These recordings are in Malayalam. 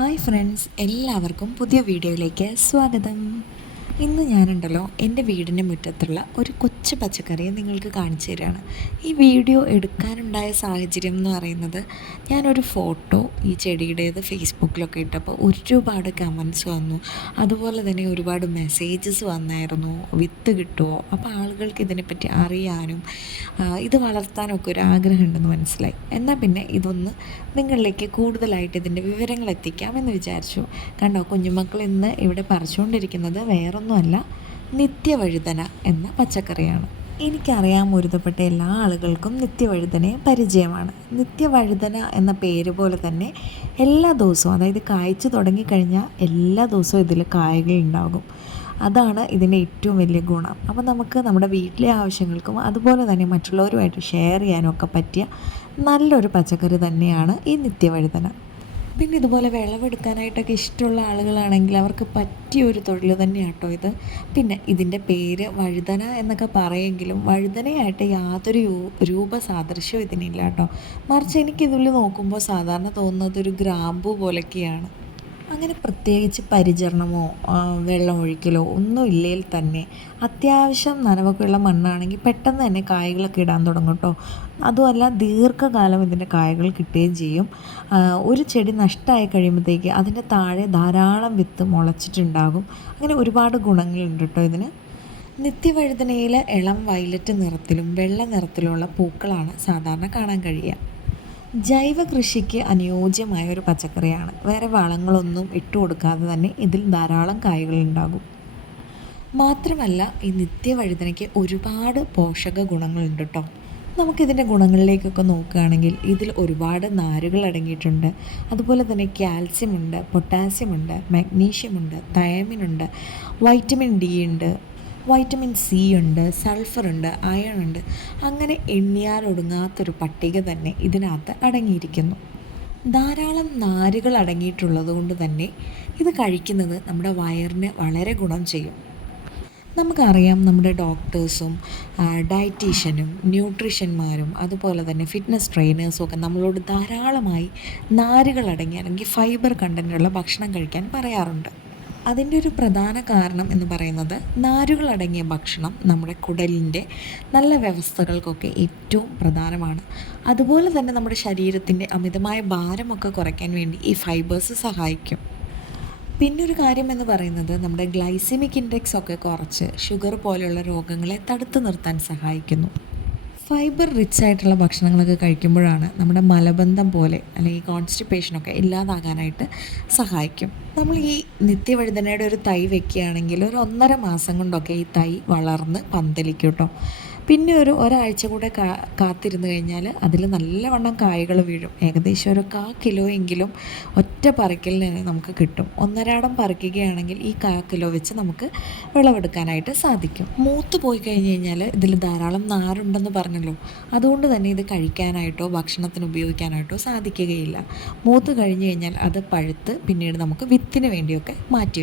ഹായ് ഫ്രണ്ട്സ് എല്ലാവർക്കും പുതിയ വീഡിയോയിലേക്ക് സ്വാഗതം. ഇന്ന് ഞാനുണ്ടല്ലോ എന്റെ വീടിന്റെ മുറ്റത്തുള്ള ഒരു കൊച്ചു പച്ചക്കറിയെ നിങ്ങൾക്ക് കാണിച്ചു തരികയാണ് ഈ വീഡിയോ എടുക്കാനുണ്ടായ സാഹചര്യം എന്ന് പറയുന്നത് ഞാനൊരു ഫോട്ടോ ഈ ചെടിയുടേത് ഫേസ്ബുക്കിലൊക്കെ ഇട്ടപ്പോൾ ഒരുപാട് കമൻസ് വന്നു. അതുപോലെ തന്നെ ഒരുപാട് മെസ്സേജസ് വന്നായിരുന്നു. വിത്ത് കിട്ടുമോ? അപ്പോൾ ആളുകൾക്ക് ഇതിനെപ്പറ്റി അറിയാനും ഇത് വളർത്താനൊക്കെ ഒരു ആഗ്രഹം ഉണ്ടെന്ന് മനസ്സിലായി. എന്നാൽ പിന്നെ ഇതൊന്ന് നിങ്ങളിലേക്ക് കൂടുതലായിട്ട് ഇതിന്റെ വിവരങ്ങൾ എത്തിക്കാമെന്ന് വിചാരിച്ചു. കണ്ടോ കുഞ്ഞുമക്കൾ ഇന്ന് ഇവിടെ പറിച്ചുകൊണ്ടിരിക്കുന്നത് വേറൊന്നുമല്ല നിത്യവഴുതന എന്ന പച്ചക്കറിയാണ്. എനിക്കറിയാൻ ഒരുതപ്പെട്ട എല്ലാ ആളുകൾക്കും നിത്യവഴുതനയെ പരിചയമാണ്. നിത്യവഴുതന എന്ന പേര് പോലെ തന്നെ എല്ലാ ദിവസവും അതായത് കായ്ച്ചു തുടങ്ങിക്കഴിഞ്ഞാൽ എല്ലാ ദിവസവും ഇതിൽ കായകൾ ഉണ്ടാകും. അതാണ് ഇതിന്റെ ഏറ്റവും വലിയ ഗുണം. അപ്പോൾ നമുക്ക് നമ്മുടെ വീട്ടിലെ ആവശ്യങ്ങൾക്കും അതുപോലെ തന്നെ മറ്റുള്ളവരുമായിട്ട് ഷെയർ ചെയ്യാനും ഒക്കെ പറ്റിയ നല്ലൊരു പച്ചക്കറി തന്നെയാണ് ഈ നിത്യവഴുതന. പിന്നെ ഇതുപോലെ വിളവെടുക്കാനായിട്ടൊക്കെ ഇഷ്ടമുള്ള ആളുകളാണെങ്കിൽ അവർക്ക് പറ്റിയ ഒരു തൊഴിൽ തന്നെയാണ് കേട്ടോ ഇത്. പിന്നെ ഇതിന്റെ പേര് വഴുതന എന്നൊക്കെ പറയെങ്കിലും വഴുതനയായിട്ട് യാതൊരു രൂപ സാദൃശ്യവും ഇതിനില്ല കേട്ടോ മറിച്ച് എനിക്കിതിൽ നോക്കുമ്പോൾ സാധാരണ തോന്നുന്നത് ഒരു ഗ്രാമ്പു പോലൊക്കെയാണ്. അങ്ങനെ പ്രത്യേകിച്ച് പരിചരണമോ വെള്ളം ഒഴിക്കലോ ഒന്നും ഇല്ലെങ്കിൽ തന്നെ അത്യാവശ്യം നനവൊക്കെ ഉള്ള മണ്ണാണെങ്കിൽ പെട്ടെന്ന് തന്നെ കായകളൊക്കെ ഇടാൻ തുടങ്ങും കേട്ടോ അതുമല്ല ദീർഘകാലം ഇതിന്റെ കായകൾ കിട്ടുകയും ചെയ്യും. ഒരു ചെടി നഷ്ടമായി കഴിയുമ്പോഴത്തേക്ക് അതിന്റെ താഴെ ധാരാളം വിത്ത് മുളച്ചിട്ടുണ്ടാകും. അങ്ങനെ ഒരുപാട് ഗുണങ്ങളുണ്ട് കേട്ടോ ഇതിന്. നിത്യവഴുതനയിൽ ഇളം വയലറ്റ് നിറത്തിലും വെള്ള നിറത്തിലുമുള്ള പൂക്കളാണ് സാധാരണ കാണാൻ കഴിയുക. ജൈവ കൃഷിക്ക് അനുയോജ്യമായ ഒരു പച്ചക്കറിയാണ്. വേറെ വളങ്ങളൊന്നും ഇട്ട് കൊടുക്കാതെ തന്നെ ഇതിൽ ധാരാളം കായ്കളുണ്ടാകും. മാത്രമല്ല ഈ നിത്യവഴുതനയ്ക്ക് ഒരുപാട് പോഷക ഗുണങ്ങളുണ്ട് കേട്ടോ നമുക്കിതിന്റെ ഗുണങ്ങളിലേക്കൊക്കെ നോക്കുകയാണെങ്കിൽ ഇതിൽ ഒരുപാട് നാരുകൾ അടങ്ങിയിട്ടുണ്ട്. അതുപോലെ തന്നെ കാൽസ്യം ഉണ്ട് പൊട്ടാസ്യം ഉണ്ട് മാഗ്നീഷ്യം ഉണ്ട് തയമിൻ ഉണ്ട് വൈറ്റമിൻ ഡി ഉണ്ട് വൈറ്റമിൻ സി ഉണ്ട് സൾഫർ ഉണ്ട് അയൺ ഉണ്ട്. അങ്ങനെ എണ്ണിയാൽ ഒടുങ്ങാത്തൊരു പട്ടിക തന്നെ ഇതിനകത്ത് അടങ്ങിയിരിക്കുന്നു. ധാരാളം നാരുകൾ അടങ്ങിയിട്ടുള്ളത് കൊണ്ട് തന്നെ ഇത് കഴിക്കുന്നത് നമ്മുടെ വയറിന് വളരെ ഗുണം ചെയ്യും. നമുക്കറിയാം നമ്മുടെ ഡോക്ടേഴ്സും ഡയറ്റീഷ്യനും ന്യൂട്രീഷ്യന്മാരും അതുപോലെ തന്നെ ഫിറ്റ്നസ് ട്രെയിനേഴ്സും ഒക്കെ നമ്മളോട് ധാരാളമായി നാരുകൾ അടങ്ങിയ അല്ലെങ്കിൽ ഫൈബർ കണ്ടന്റുള്ള ഭക്ഷണം കഴിക്കാൻ പറയാറുണ്ട്. അതിന്റെ ഒരു പ്രധാന കാരണം എന്ന് പറയുന്നത് നാരുകളടങ്ങിയ ഭക്ഷണം നമ്മുടെ കുടലിന്റെ നല്ല വ്യവസ്ഥകൾക്കൊക്കെ ഏറ്റവും പ്രധാനമാണ്. അതുപോലെ തന്നെ നമ്മുടെ ശരീരത്തിന്റെ അമിതമായ ഭാരമൊക്കെ കുറയ്ക്കാൻ വേണ്ടി ഈ ഫൈബേഴ്സ് സഹായിക്കും. പിന്നൊരു കാര്യം എന്ന് പറയുന്നത് നമ്മുടെ ഗ്ലൈസിമിക് ഇൻഡെക്സ് ഒക്കെ കുറച്ച് ഷുഗർ പോലെയുള്ള രോഗങ്ങളെ തടുത്തു നിർത്താൻ സഹായിക്കുന്നു. ഫൈബർ റിച്ച് ആയിട്ടുള്ള ഭക്ഷണങ്ങളൊക്കെ കഴിക്കുമ്പോഴാണ് നമ്മുടെ മലബന്ധം പോലെ അല്ലെങ്കിൽ കോൺസ്റ്റിപ്പേഷനൊക്കെ ഇല്ലാതാകാനായിട്ട് സഹായിക്കും. നമ്മൾ ഈ നിത്യവഴുതനയുടെ ഒരു തൈ വെക്കുകയാണെങ്കിൽ ഒരു ഒന്നര മാസം കൊണ്ടൊക്കെ ഈ തൈ വളർന്ന് പന്തലിക്കും കേട്ടോ പിന്നെ ഒരു ഒരാഴ്ച കൂടെ കാ കാത്തിരുന്ന് കഴിഞ്ഞാൽ അതിൽ നല്ലവണ്ണം കായകൾ വീഴും. ഏകദേശം ഒരു കാ കിലോ എങ്കിലും ഒറ്റ പറിക്കലിന് നിന്ന് നമുക്ക് കിട്ടും. ഒന്നരാടം പറിക്കുകയാണെങ്കിൽ ഈ കാ കിലോ വെച്ച് നമുക്ക് വിളവെടുക്കാനായിട്ട് സാധിക്കും. മൂത്ത് പോയി കഴിഞ്ഞ് കഴിഞ്ഞാൽ ഇതിൽ ധാരാളം നാരുണ്ടെന്ന് പറഞ്ഞല്ലോ. അതുകൊണ്ട് തന്നെ ഇത് കഴിക്കാനായിട്ടോ ഭക്ഷണത്തിന് ഉപയോഗിക്കാനായിട്ടോ സാധിക്കുകയില്ല. മൂത്ത് കഴിഞ്ഞ് കഴിഞ്ഞാൽ അത് പഴുത്ത് പിന്നീട് നമുക്ക് വിത്തിന് വേണ്ടിയൊക്കെ മാറ്റി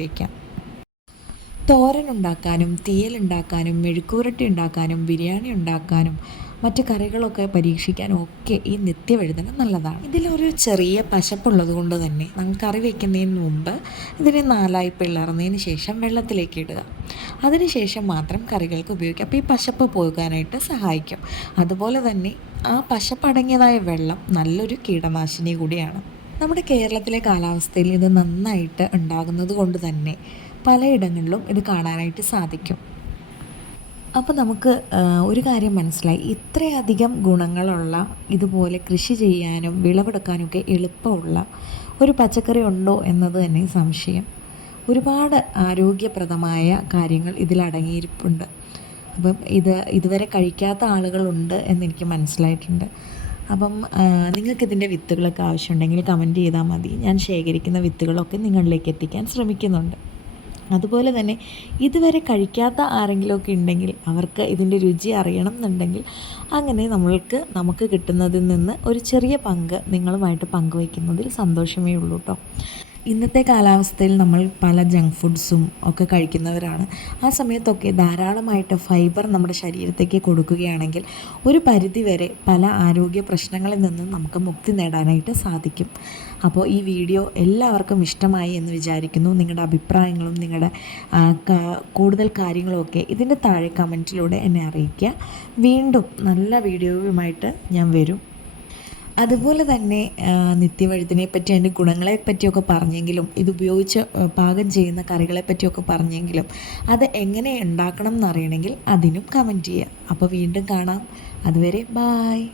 വയ്ക്കാം തോരൻ ഉണ്ടാക്കാനും തീയൽ ഉണ്ടാക്കാനും മെഴുക്കുരട്ടി ഉണ്ടാക്കാനും ബിരിയാണി ഉണ്ടാക്കാനും മറ്റു കറികളൊക്കെ പരീക്ഷിക്കാനും ഒക്കെ ഈ നിത്യവഴുതന നല്ലതാണ്. ഇതിലൊരു ചെറിയ പശപ്പുള്ളത് കൊണ്ട് തന്നെ നമുക്ക് കറി വയ്ക്കുന്നതിന് മുമ്പ് ഇതിനെ നാലായി പിളർന്നതിന് ശേഷം വെള്ളത്തിലേക്ക് ഇടുക. അതിനുശേഷം മാത്രം കറികൾക്ക് ഉപയോഗിക്കാം അപ്പോൾ ഈ പശപ്പ് പോകാനായിട്ട് സഹായിക്കും. അതുപോലെ തന്നെ ആ പശപ്പടങ്ങിയതായ വെള്ളം നല്ലൊരു കീടനാശിനി കൂടിയാണ്. നമ്മുടെ കേരളത്തിലെ കാലാവസ്ഥയിൽ ഇത് നന്നായിട്ട് ഉണ്ടാകുന്നത് കൊണ്ട് തന്നെ പലയിടങ്ങളിലും ഇത് കാണാനായിട്ട് സാധിക്കും. അപ്പോൾ നമുക്ക് ഒരു കാര്യം മനസ്സിലായി. ഇത്രയധികം ഗുണങ്ങളുള്ള ഇതുപോലെ കൃഷി ചെയ്യാനും വിളവെടുക്കാനൊക്കെ എളുപ്പമുള്ള ഒരു പച്ചക്കറി ഉണ്ടോ എന്നത് തന്നെ സംശയം. ഒരുപാട് ആരോഗ്യപ്രദമായ കാര്യങ്ങൾ ഇതിൽ അടങ്ങിയിരിപ്പുണ്ട്. അപ്പം ഇത് ഇതുവരെ കഴിക്കാത്ത ആളുകളുണ്ട് എന്നെനിക്ക് മനസ്സിലായിട്ടുണ്ട്. അപ്പം നിങ്ങൾക്കിതിന്റെ വിത്തുകളൊക്കെ ആവശ്യമുണ്ടെങ്കിൽ കമന്റ് ചെയ്താൽ മതി. ഞാൻ ശേഖരിക്കുന്ന വിത്തുകളൊക്കെ നിങ്ങളിലേക്ക് എത്തിക്കാൻ ശ്രമിക്കുന്നുണ്ട്. അതുപോലെ തന്നെ ഇതുവരെ കഴിക്കാത്ത ആരെങ്കിലുമൊക്കെ ഉണ്ടെങ്കിൽ അവർക്ക് ഇതിന്റെ രുചി അറിയണം എന്നുണ്ടെങ്കിൽ അങ്ങനെ നമ്മൾക്ക് നമുക്ക് കിട്ടുന്നതിൽ നിന്ന് ഒരു ചെറിയ പങ്ക് നിങ്ങളുമായിട്ട് പങ്കുവയ്ക്കുന്നതിൽ സന്തോഷമേ ഉള്ളൂ കേട്ടോ ഇന്നത്തെ കാലാവസ്ഥയിൽ നമ്മൾ പല ജങ്ക് ഫുഡ്സും ഒക്കെ കഴിക്കുന്നവരാണ്. ആ സമയത്തൊക്കെ ധാരാളമായിട്ട് ഫൈബർ നമ്മുടെ ശരീരത്തേക്ക് കൊടുക്കുകയാണെങ്കിൽ ഒരു പരിധിവരെ പല ആരോഗ്യ പ്രശ്നങ്ങളിൽ നിന്നും നമുക്ക് മുക്തി നേടാനായിട്ട് സാധിക്കും. അപ്പോൾ ഈ വീഡിയോ എല്ലാവർക്കും ഇഷ്ടമായി എന്ന് വിചാരിക്കുന്നു. നിങ്ങളുടെ അഭിപ്രായങ്ങളും നിങ്ങളുടെ കൂടുതൽ കാര്യങ്ങളുമൊക്കെ ഇതിന്റെ താഴെ കമന്റിലൂടെ എന്നെ അറിയിക്കുക. വീണ്ടും നല്ല വീഡിയോയുമായിട്ട് ഞാൻ വരും. അതുപോലെ തന്നെ നിത്യവഴുത്തിനെ പറ്റി അതിന്റെ ഗുണങ്ങളെ പറ്റിയൊക്കെ പറഞ്ഞെങ്കിലും ഇത് ഉപയോഗിച്ച് പാകം ചെയ്യുന്ന കറികളെ പറ്റിയൊക്കെ പറഞ്ഞെങ്കിലും അത് എങ്ങനെ ഉണ്ടാക്കണം എന്നറിയണമെങ്കിൽ അതിനും കമന്റ് ചെയ്യുക. അപ്പോൾ വീണ്ടും കാണാം. അതുവരെ ബായ്